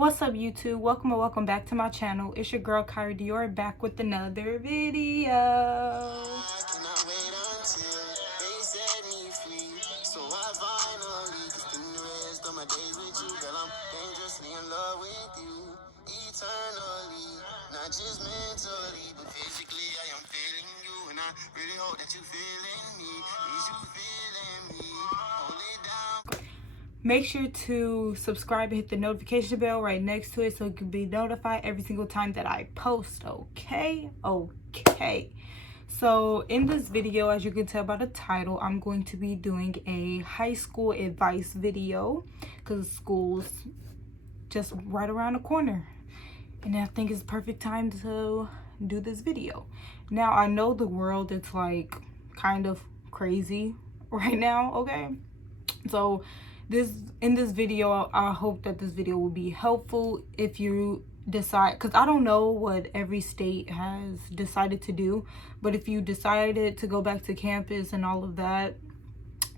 What's up, YouTube? Welcome or welcome back to my channel. It's your girl Kyra Dior back with another video. Not just mentally, but physically I am feeling you, and I really hope that you feeling me. Is you feeling me? Hold it down. Make sure to subscribe and hit the notification bell right next to it so you can be notified every single time that I post, okay? So in this video, as you can tell by the title, I'm going to be doing a high school advice video because school's just right around the corner. And I think it's the perfect time to do this video. Now, I know the world is like kind of crazy right now, okay? So in this video, I hope that this video will be helpful if you decide, because I don't know what every state has decided to do, but if you decided to go back to campus and all of that,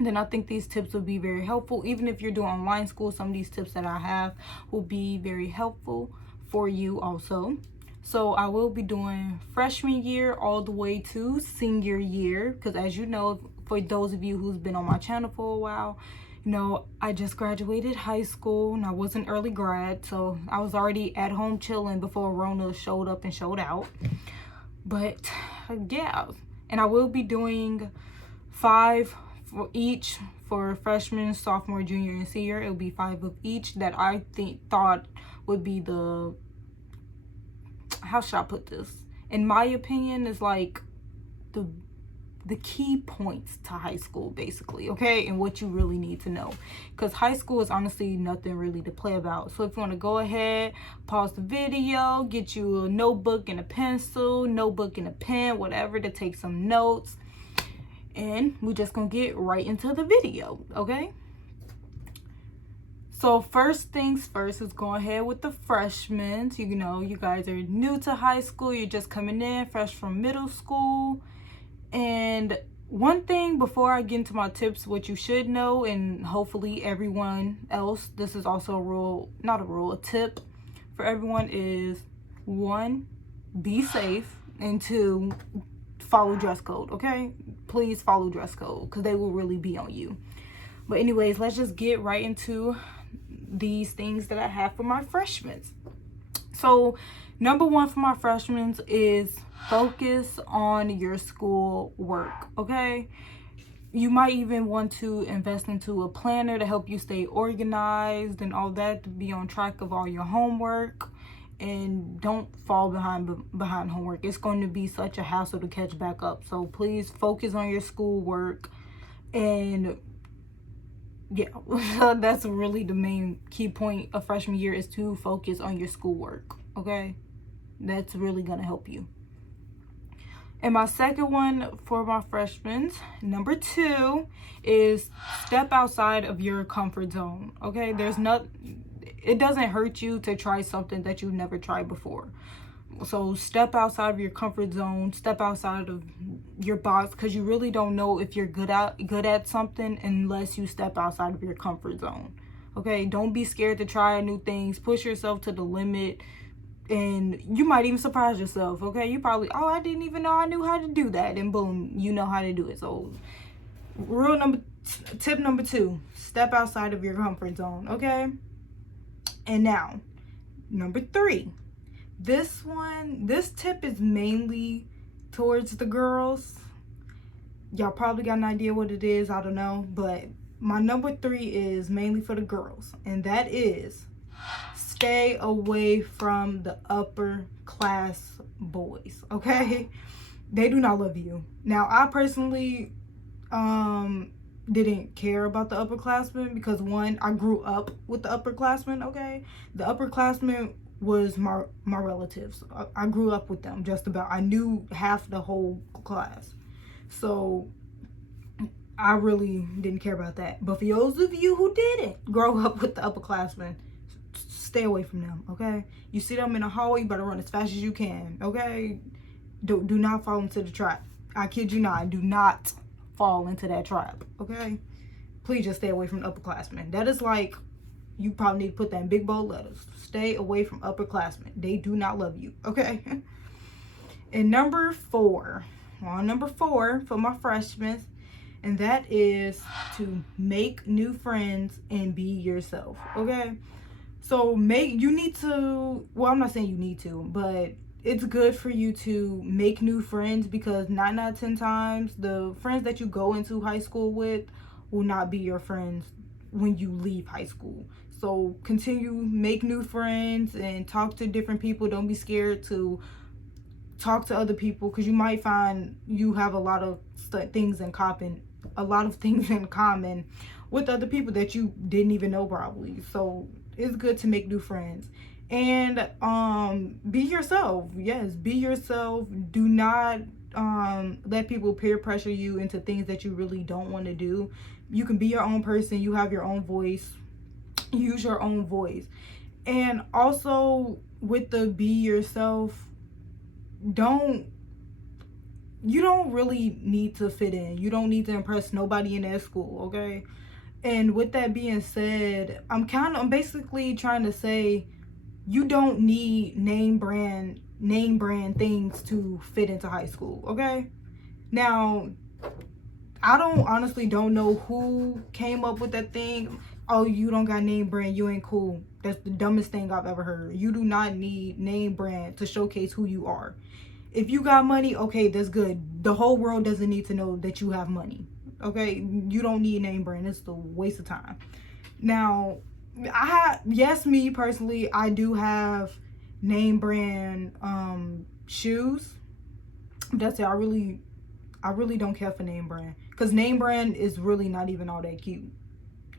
then I think these tips will be very helpful. Even if you're doing online school, some of these tips that I have will be very helpful for you also. So I will be doing freshman year all the way to senior year, because as you know, for those of you who's been on my channel for a while, you know, I just graduated high school and I was an early grad, so I was already at home chilling before Rona showed up and showed out. But yeah, and I will be doing 5 for each for freshman, sophomore, junior, and senior. It'll be 5 of each that I thought would be the, how should I put this? In my opinion, is like the key points to high school, basically, okay? And what you really need to know, because high school is honestly nothing really to play about. So if you want to go ahead, pause the video, get you a notebook and a pencil, notebook and a pen, whatever, to take some notes, and we're just gonna get right into the video, okay? So first things first is go ahead with the freshmen. You know, you guys are new to high school, you're just coming in fresh from middle school. And one thing before I get into my tips, what you should know, and hopefully everyone else, this is also a rule, not a rule, a tip for everyone, is 1, be safe, and 2, follow dress code, okay? Please follow dress code, because they will really be on you. But anyways, let's just get right into these things that I have for my freshmen. So number 1 for my freshmen is focus on your school work, okay? You might even want to invest into a planner to help you stay organized and all that, to be on track of all your homework, and don't fall behind homework. It's going to be such a hassle to catch back up. So please focus on your schoolwork. And yeah, that's really the main key point of freshman year, is to focus on your schoolwork, okay? That's really gonna help you. And my second one for my freshmen, number 2, is step outside of your comfort zone, okay? It doesn't hurt you to try something that you've never tried before. So step outside of your comfort zone, step outside of your box, because you really don't know if you're good at something unless you step outside of your comfort zone, okay? Don't be scared to try new things. Push yourself to the limit, and you might even surprise yourself, okay? You probably, oh, I didn't even know I knew how to do that, and boom, you know how to do it. So tip number 2, step outside of your comfort zone, okay? And now number 3, this tip is mainly towards the girls. Y'all probably got an idea what it is, I don't know, but my number 3 is mainly for the girls, and that is stay away from the upper class boys, okay? They do not love you. Now, I personally didn't care about the upperclassmen, because 1, I grew up with the upperclassmen, okay? The upperclassmen was my relatives. I grew up with them just about. I knew half the whole class. So I really didn't care about that. But for those of you who didn't grow up with the upperclassmen, stay away from them, okay? You see them in the hallway, you better run as fast as you can, okay? Do not fall into the trap. I kid you not. Do not fall into that trap, okay? Please just stay away from the upperclassmen. That is like You probably need to put that in big bold letters. Stay away from upperclassmen. They do not love you, okay? And number 4 for my freshmen, and that is to make new friends and be yourself, okay? So I'm not saying you need to, but it's good for you to make new friends, because 9 out of 10 times the friends that you go into high school with will not be your friends when you leave high school. So make new friends and talk to different people. Don't be scared to talk to other people, because you might find you have a lot of things in common with other people that you didn't even know, probably. So it's good to make new friends. And be yourself. Yes, be yourself. Do not let people peer pressure you into things that you really don't want to do. You can be your own person. You have your own voice. Use your own voice. And also, with the be yourself, you don't really need to fit in. You don't need to impress nobody in that school, okay? And with that being said, I'm basically trying to say, you don't need name brand things to fit into high school, okay? Now, I honestly don't know who came up with that thing. Oh, you don't got name brand, you ain't cool. That's the dumbest thing I've ever heard. You do not need name brand to showcase who you are. If you got money, okay, that's good. The whole world doesn't need to know that you have money, okay? You don't need name brand. It's a waste of time. Now, me personally, I do have name brand shoes. That's it. I really don't care for name brand, because name brand is really not even all that cute.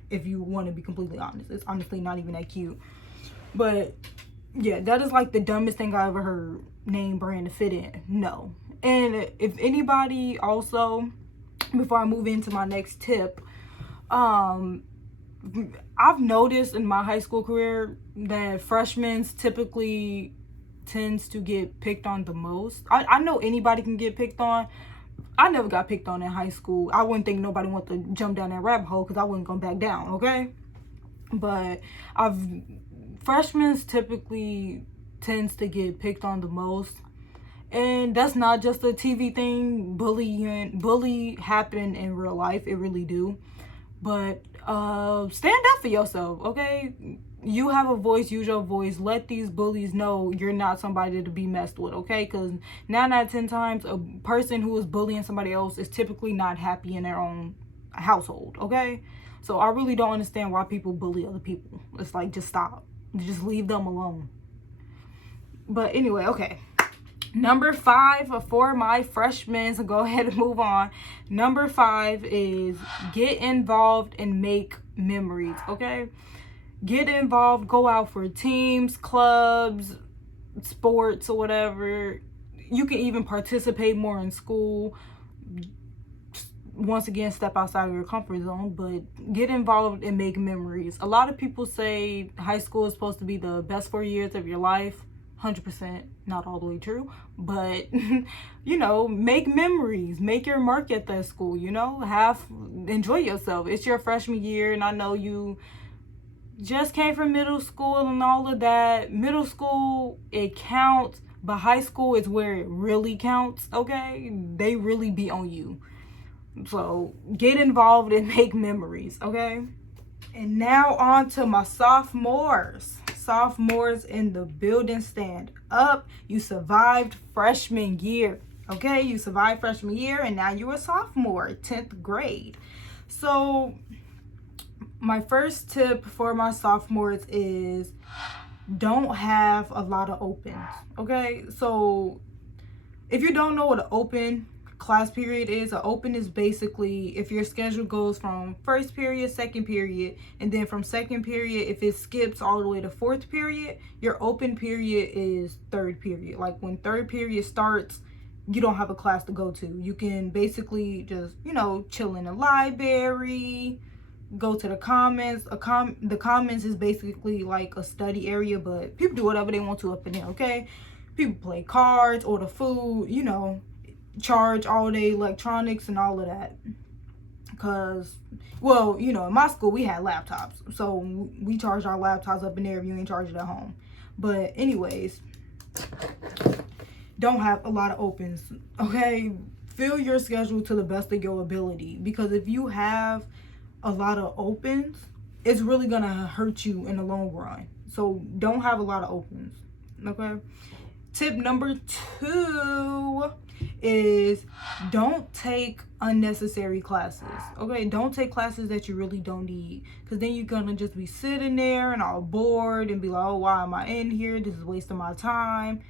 If you want to be completely honest, it's honestly not even that cute. But yeah, that is like the dumbest thing I ever heard. Name brand to fit in. No. And if anybody also, before I move into my next tip, I've noticed in my high school career that freshmen typically tends to get picked on the most. I know anybody can get picked on. I never got picked on in high school. I wouldn't think nobody want to jump down that rabbit hole, because I wouldn't go back down, okay? But freshmen typically tends to get picked on the most. And that's not just a TV thing. Bully happen in real life. It really do. But stand up for yourself, okay? You have a voice, use your voice. Let these bullies know you're not somebody to be messed with, okay? Because 9 out of 10 times, a person who is bullying somebody else is typically not happy in their own household, okay? So I really don't understand why people bully other people. It's like, just stop. Just leave them alone. But anyway, okay. Number 5 for my freshmen, so go ahead and move on. Number 5 is get involved and make memories, okay? Get involved, go out for teams, clubs, sports, or whatever. You can even participate more in school. Once again, step outside of your comfort zone, but get involved and make memories. A lot of people say high school is supposed to be the best 4 years of your life. 100% not all the way true, but make memories, make your mark at that school, enjoy yourself. It's your freshman year, and I know you just came from middle school and all of that. Middle school, it counts, but high school is where it really counts, okay? They really be on you. So get involved and make memories, okay? And now on to my sophomores. Sophomores in the building, stand up. You survived freshman year, okay? You survived freshman year, and now you're a sophomore, 10th grade. So my first tip for my sophomores is don't have a lot of opens, okay? So if you don't know what an open class period is, an open is basically if your schedule goes from first period, second period, and then from second period, if it skips all the way to fourth period, your open period is third period. Like when third period starts, you don't have a class to go to. You can basically just, chill in the library, go to the commons. The commons is basically like a study area, but people do whatever they want to up in there, okay? People play cards, order food, charge all day electronics and all of that. Because, well, you know, in my school we had laptops, so we charged our laptops up in there if you ain't charged it at home. But anyways, don't have a lot of opens, okay? Fill your schedule to the best of your ability, because if you have a lot of opens, it's really gonna hurt you in the long run. So don't have a lot of opens, okay? Tip number 2 is don't take unnecessary classes, okay? Don't take classes that you really don't need, because then you're gonna just be sitting there and all bored and be like, oh, why am I in here? This is wasting my time.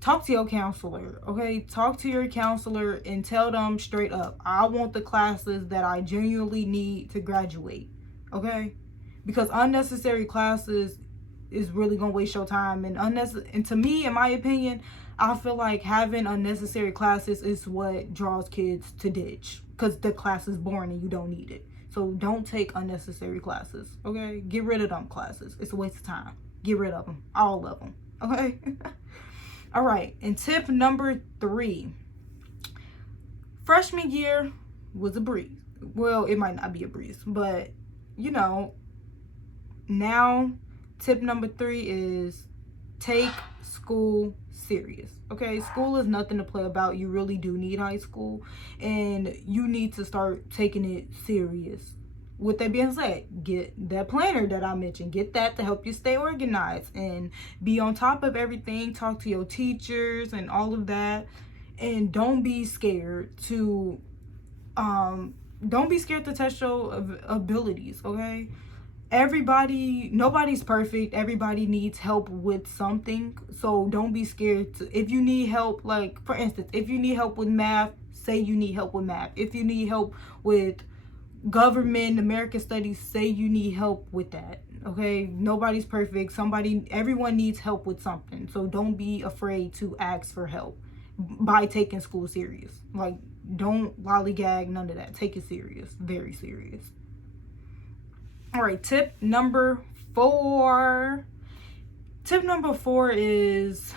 Talk to your counselor, okay? Talk to your counselor and tell them straight up, I want the classes that I genuinely need to graduate, okay? Because unnecessary classes is really gonna waste your time. And to me, in my opinion, I feel like having unnecessary classes is what draws kids to ditch, because the class is boring and you don't need it. So don't take unnecessary classes, okay? Get rid of them classes. It's a waste of time. Get rid of them, all of them, okay? All right, and tip number 3. Freshman year was a breeze. Well, it might not be a breeze, but you know, now tip number 3 is take school serious, okay? School is nothing to play about. You really do need high school, and you need to start taking it serious. With that being said, get that planner that I mentioned. Get that to help you stay organized and be on top of everything. Talk to your teachers and all of that. And don't be scared to test your abilities, okay? Nobody's perfect. Everybody needs help with something. So don't be scared if you need help. Like, for instance, if you need help with math, say you need help with math. If you need help with government, American studies, say you need help with that, okay? Nobody's perfect. Everyone needs help with something. So don't be afraid to ask for help by taking school serious. Like, don't lollygag, none of that. Take it serious, very serious. All right, tip number 4. Tip number 4 is,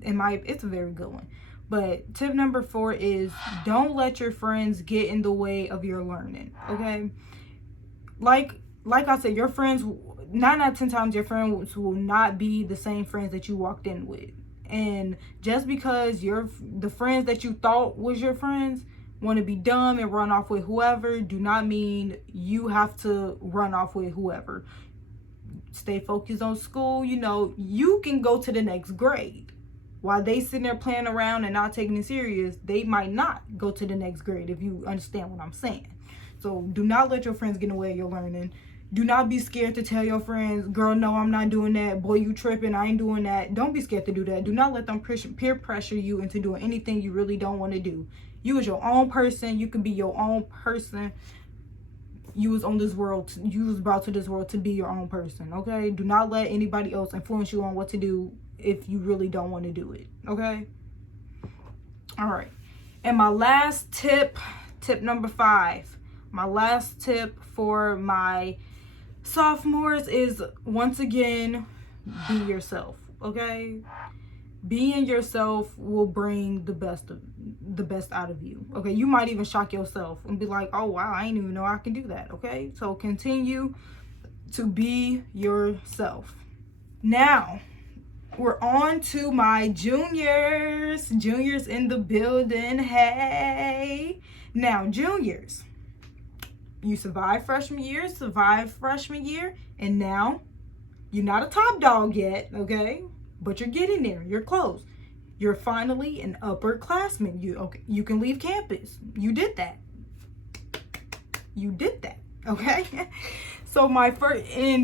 it's a very good one. But tip number 4 is don't let your friends get in the way of your learning, okay? Like I said, your friends, 9 out of 10 times, your friends will not be the same friends that you walked in with. And just because the friends that you thought was your friends want to be dumb and run off with whoever, do not mean you have to run off with whoever. Stay focused on school. You know, you can go to the next grade. While they sitting there playing around and not taking it serious, they might not go to the next grade, if you understand what I'm saying. So do not let your friends get in the way of your learning. Do not be scared to tell your friends, girl, no, I'm not doing that. Boy, you tripping, I ain't doing that. Don't be scared to do that. Do not let them peer pressure you into doing anything you really don't want to do. You is your own person. You can be your own person. You was brought to this world to be your own person, okay? Do not let anybody else influence you on what to do if you really don't want to do it, okay? All right. And my last tip number 5. My last tip for my sophomores is, once again, be yourself, okay? Being yourself will bring the best out of you, okay? You might even shock yourself and be like, oh wow, I didn't even know I can do that, okay? So continue to be yourself. Now we're on to my juniors in the building. Hey, now juniors, you survived freshman year, and now you're not a top dog yet, okay? But you're getting there. You're close. You're finally an upperclassman. You can leave campus. You did that. Okay. So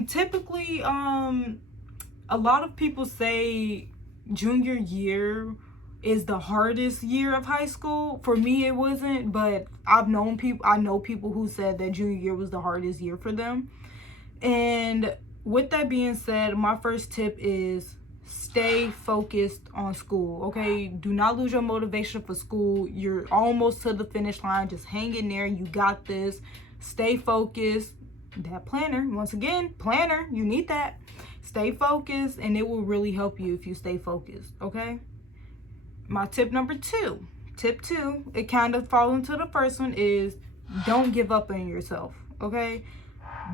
typically, a lot of people say junior year is the hardest year of high school. For me, it wasn't, but I know people who said that junior year was the hardest year for them. And with that being said, my first tip is stay focused on school, okay? Do not lose your motivation for school. You're almost to the finish line. Just hang in there. You got this. Stay focused. That planner, once again, you need that. Stay focused, and it will really help you if you stay focused, okay? My tip number 2, it kind of falls into the first one, is don't give up on yourself, okay?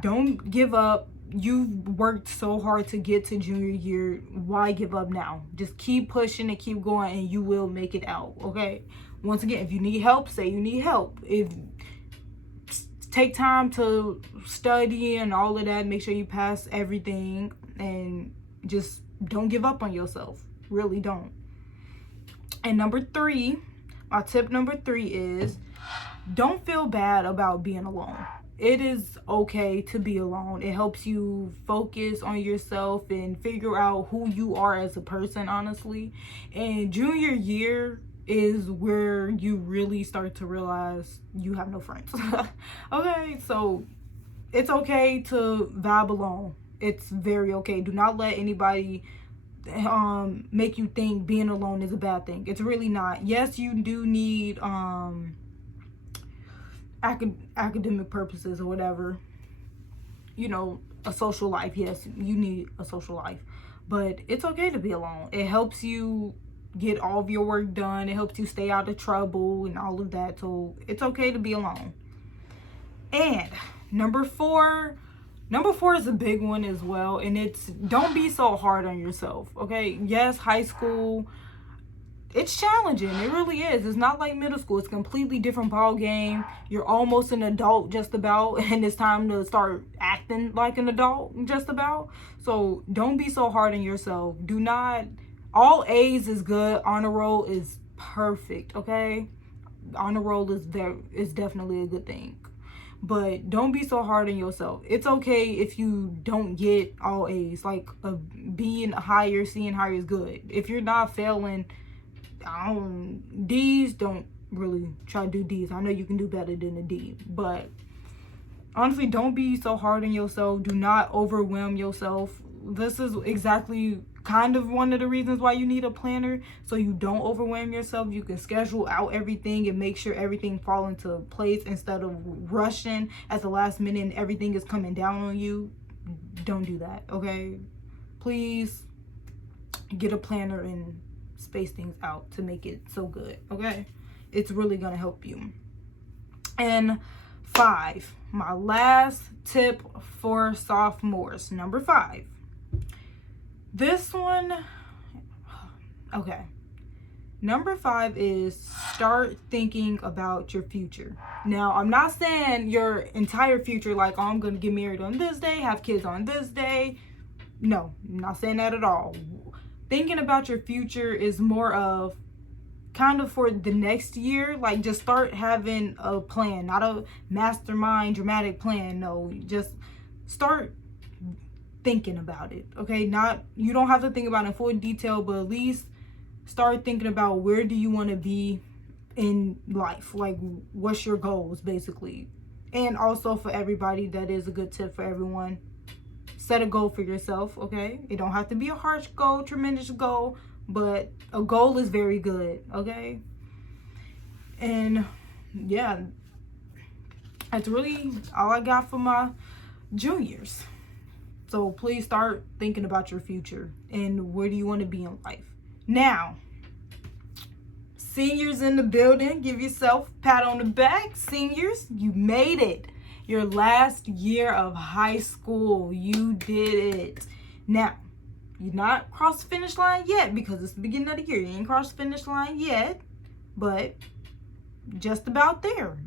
Don't give up. You've worked so hard to get to junior year. Why give up now? Just keep pushing and keep going, and you will make it out, okay? Once again, if you need help, say you need help. If take time to study and all of that, make sure you pass everything, and just don't give up on yourself. Really don't. And number 3, my tip number 3 is don't feel bad about being alone. It is okay to be alone. It helps you focus on yourself and figure out who you are as a person, honestly. And junior year is where you really start to realize you have no friends. Okay, so it's okay to vibe alone. It's very okay. Do not let anybody make you think being alone is a bad thing. It's really not. Yes, you do need academic purposes or whatever, you know, a social life. Yes, you need a social life, but it's okay to be alone. It helps you get all of your work done. It helps you stay out of trouble and all of that. So it's okay to be alone. And number four is a big one as well, and it's don't be so hard on yourself, okay? Yes, high school, it's challenging. It really is. It's not like middle school. It's a completely different ball game. You're almost an adult just about, and it's time to start acting like an adult just about. So don't be so hard on yourself. Do not, all A's is good. Honor roll is perfect, okay? Honor roll is definitely a good thing. But don't be so hard on yourself. It's okay if you don't get all A's. Like a B and higher, C and higher is good. If you're not failing D's, don't really try to do D's. I know you can do better than a D. But honestly, don't be so hard on yourself. Do not overwhelm yourself. This is exactly kind of one of the reasons why you need a planner, so you don't overwhelm yourself. You can schedule out everything and make sure everything falls into place instead of rushing at the last minute and everything is coming down on you. Don't do that, okay? Please get a planner and space things out to make it so good, okay? It's really gonna help you. And 5, my last tip for sophomores, number 5. This one, okay. Number 5 is start thinking about your future. Now, I'm not saying your entire future, like, oh, I'm going to get married on this day, have kids on this day. No, I'm not saying that at all. Thinking about your future is more of kind of for the next year. Like, just start having a plan, not a mastermind, dramatic plan. No, just start thinking about it, okay? Not, you don't have to think about it in full detail, but at least start thinking about where do you want to be in life, like what's your goals basically. And also for everybody, that is a good tip for everyone, set a goal for yourself, okay? It don't have to be a harsh goal, tremendous goal, but a goal is very good, okay? And yeah, that's really all I got for my juniors. So please start thinking about your future and where do you want to be in life. Now, seniors in the building, give yourself a pat on the back. Seniors, you made it. Your last year of high school, you did it. Now, you're not crossed the finish line yet because it's the beginning of the year. You ain't crossed the finish line yet, but just about there.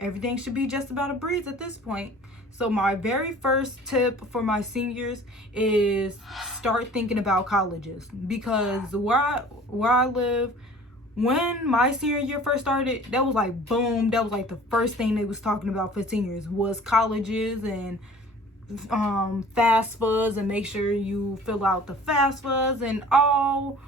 Everything should be just about a breeze at this point. So my very first tip for my seniors is start thinking about colleges, because where I live, when my senior year first started, that was like boom, that was like the first thing they was talking about for seniors was colleges and FAFSAs, and make sure you fill out the FAFSAs and all.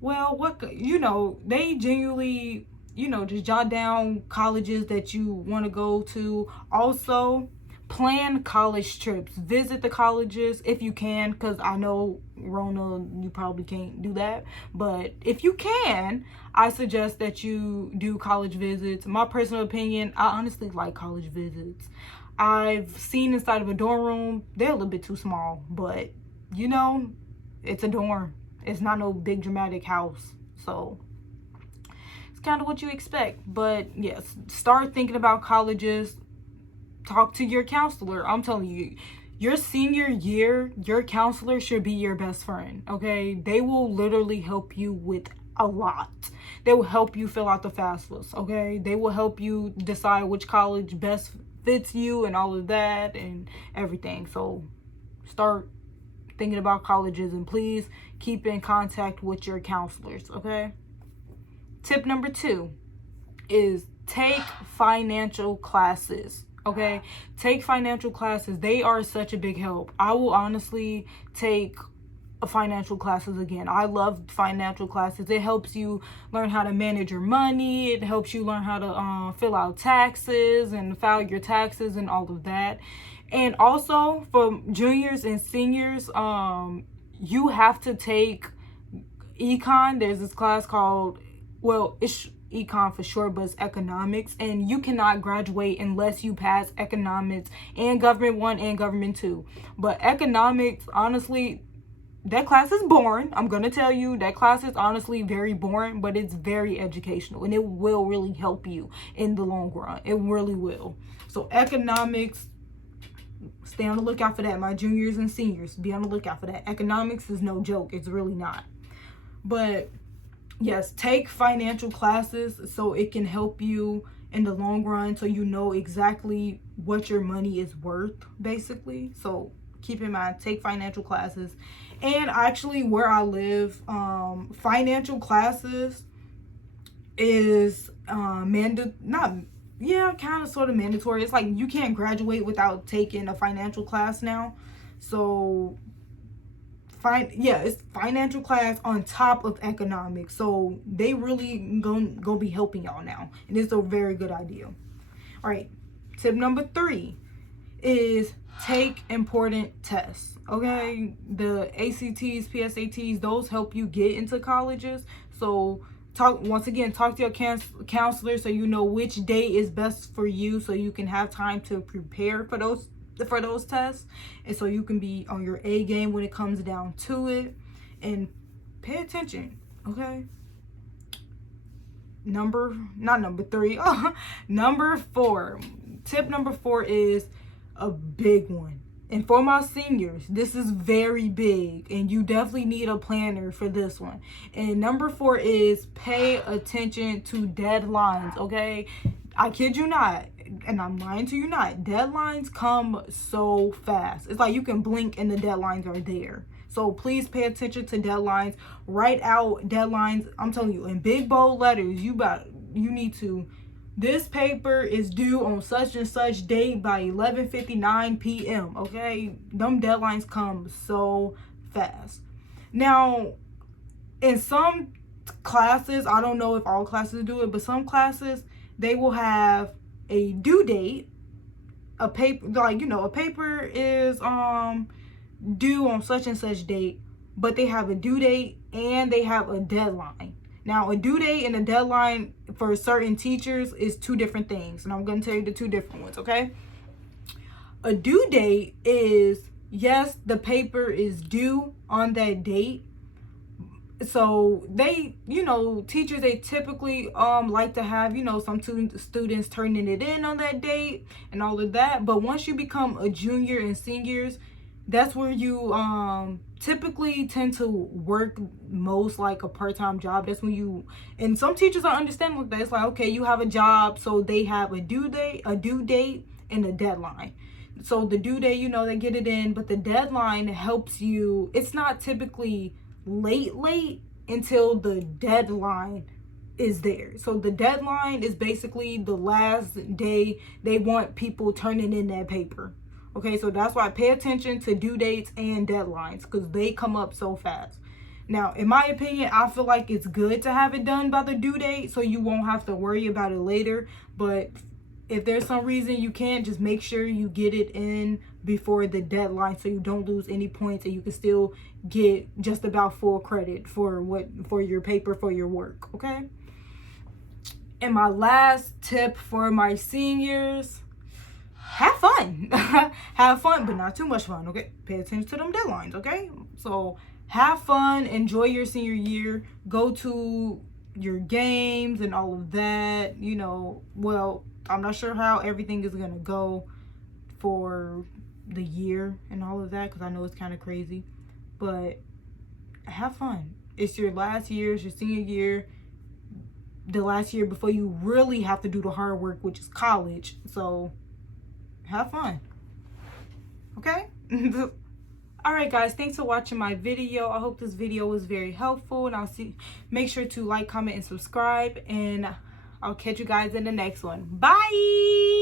Well, what, you know, they genuinely, you know, just jot down colleges that you want to go to. Also, plan college trips. Visit the colleges if you can, because I know Rona, you probably can't do that. But if you can, I suggest that you do college visits. My personal opinion, I honestly like college visits. I've seen inside of a dorm room, they're a little bit too small, but you know, it's a dorm. It's not no big dramatic house. So it's kind of what you expect. But yes, start thinking about colleges. Talk to your counselor. I'm telling you, your senior year, your counselor should be your best friend, okay? They will literally help you with a lot. They will help you fill out the FAFSAs, okay? They will help you decide which college best fits you and all of that and everything. So start thinking about colleges, and please keep in contact with your counselors, okay? Tip number 2 is take financial classes. Okay, take financial classes. They are such a big help. I will honestly take financial classes again. I love financial classes. It helps you learn how to manage your money. It helps you learn how to fill out taxes and file your taxes and all of that. And also for juniors and seniors, you have to take econ. There's this class called, well, it's econ for short, but it's economics, and you cannot graduate unless you pass economics and government 1 and government 2. But economics, honestly, that class is boring. I'm gonna tell you, that class is honestly very boring, but it's very educational, and it will really help you in the long run. It really will. So economics, stay on the lookout for that. My juniors and seniors, be on the lookout for that. Economics is no joke. It's really not. But yes, take financial classes so it can help you in the long run, so you know exactly what your money is worth, basically. So keep in mind, take financial classes. And actually, where I live, financial classes is kind of sort of mandatory. It's like you can't graduate without taking a financial class now. So it's financial class on top of economics. So they really gonna be helping y'all now, and it's a very good idea. All right, tip number 3 is take important tests. Okay, the ACTs, PSATs, those help you get into colleges. So talk to your counselor so you know which day is best for you, so you can have time to prepare for those tests, and so you can be on your A game when it comes down to it. And pay attention, okay? Number 4. Tip number 4 is a big one. And for my seniors, this is very big, and you definitely need a planner for this one. And number 4 is pay attention to deadlines, okay? I kid you not, and I'm lying to you not, deadlines come so fast. It's like you can blink and the deadlines are there. So please pay attention to deadlines. Write out deadlines. I'm telling you, in big bold letters, you need to. This paper is due on such and such date by 11:59 p.m. Okay, them deadlines come so fast. Now, in some classes, I don't know if all classes do it, but some classes, they will have a due date. A paper, like, a paper is due on such and such date, but they have a due date and they have a deadline. Now, a due date and a deadline for certain teachers is 2 different things, and I'm going to tell you the 2 different ones, okay? A due date is, yes, the paper is due on that date. So they, teachers, they typically like to have, some students turning it in on that date and all of that. But once you become a junior and seniors, that's where you typically tend to work most like a part-time job. That's when and some teachers are understanding with that. It's like, okay, you have a job, so they have a due date, and a deadline. So the due date, they get it in, but the deadline helps you. It's not typically late until the deadline is there. So the deadline is basically the last day they want people turning in that paper. Okay, so that's why I pay attention to due dates and deadlines, because they come up so fast. Now, in my opinion, I feel like it's good to have it done by the due date so you won't have to worry about it later. But if there's some reason you can't, just make sure you get it in before the deadline so you don't lose any points, and you can still get just about full credit for your paper, for your work, okay? And my last tip for my seniors, have fun. Have fun, but not too much fun, okay? Pay attention to them deadlines, okay? So have fun, enjoy your senior year, go to your games and all of that, you know. Well, I'm not sure how everything is gonna go for the year and all of that, because I know it's kind of crazy, but have fun. It's your last year, it's your senior year, the last year before you really have to do the hard work, which is college. So have fun, okay? All right, guys, thanks for watching my video. I hope this video was very helpful, and make sure to like, comment, and subscribe, and I'll catch you guys in the next one. Bye.